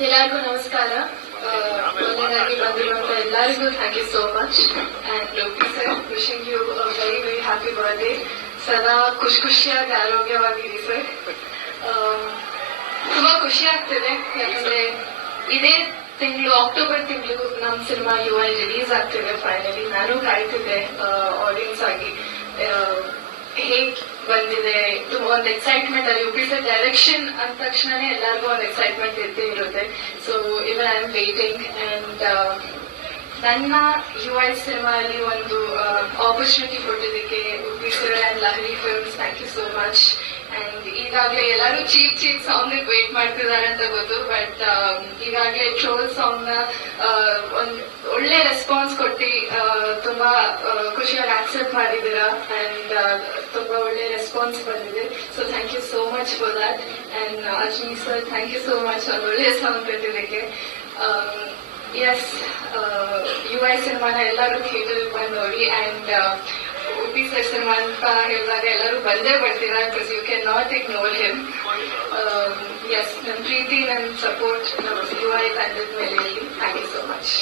ಎಲ್ಲರಿಗೂ ನಮಸ್ಕಾರ ಮೊದಲನೇದಾಗಿ ಬಂದಿರುವಂತ ಎಲ್ಲರಿಗೂ thank you so much and sir wishing you very very happy birthday ಸದಾ ಖುಷಿ ಖುಷಿಯಾಗಿ ಆರೋಗ್ಯವಾಗಿರಿ ಸರ್ ತುಂಬಾ ಖುಷಿ ಆಗ್ತಿದೆ ಯಾಕಂದ್ರೆ ಇದೇ ತಿಂಗಳು ಅಕ್ಟೋಬರ್ ತಿಂಗಳು ನಮ್ಮ ಸಿನಿಮಾ ಯು ಐ ರಿಲೀಸ್ ಆಗ್ತಿದೆ ಫೈನಲಿ ನಾನು ಕಾಯ್ತಿದ್ದೆ ಆಡಿಯನ್ಸ್ ಆಗಿ ಆ, ಹೇಗ್ ಬಂದಿದೆ ತುಂಬಾ ಒಂದು ಎಕ್ಸೈಟ್ಮೆಂಟ್ ಅಲ್ಲಿ ಯು ಸರ್ ಡೈರೆಕ್ಷನ್ ಅಂದ ತಕ್ಷಣನೇ ಎಲ್ಲರಿಗೂ ಒಂದು ಎಕ್ಸೈಟ್ಮೆಂಟ್ ಇದ್ದೇ ಇರುತ್ತೆ ಸೊ ಆಮ್ ವೇಟಿಂಗ್ ಅಂಡ್ ನನ್ನ ಯು ಐ ಸಿನಿಮಾ ಅಲ್ಲಿ ಒಂದು ಆಪರ್ಚುನಿಟಿ ಕೊಟ್ಟಿದ್ದಕ್ಕೆ Uppi ಸುರಳ್ and Lahari films thank you so much and ಈಗಾಗಲೇ ಎಲ್ಲರೂ ಚೀಪ್ ಚೀಪ್ ಸಾಂಗ್ ವೇಟ್ ಮಾಡ್ತಿದ್ದಾರೆ ಅಂತ ಗೊತ್ತು ಬಟ್ ಈಗಾಗಲೇ ಟ್ರೋಲ್ ಸಾಂಗ್ನ ಒಂದು ಒಳ್ಳೆ ರೆಸ್ಪಾನ್ಸ್ ಕೊಟ್ಟು ತುಂಬಾ ಖುಷಿಯಾಗಿ ಆಕ್ಸೆಪ್ಟ್ ಮಾಡಿದ್ದೀರಾ? ಅಂಡ್ ತುಂಬಾ ಒಳ್ಳೆ ರೆಸ್ಪಾನ್ಸ್ ಬಂದಿದೆ. So thank you so much for that and Ajmi sir thank you so much ಒಂದು ಒಳ್ಳೆ ಸಾಂಗ್ ಕೊಟ್ಟಿದ್ದಕ್ಕೆ. ಎಸ್ ಯು ಐ ಸಿನಿಮಾನ ಎಲ್ಲರೂ ಥಿಯೇಟರ್ ಬಂದು ನೋಡಿ ಅಂಡ್ ಉಪಿ ಸರ್ ಸಿನಿಮಾ ಅಂತ ಹೇಳಿದಾಗ ಎಲ್ಲರೂ ಬಂದೇ ಬರ್ತೀರಾ because you can not ignore him S ನನ್ನ ಪ್ರೀತಿ ನನ್ನ ಸಪೋರ್ಟ್ ನಮ್ಮ ಯು ಐ ತಂಡದ ಮೇಲೆ ಥ್ಯಾಂಕ್ ಯು ಸೋ ಮಚ್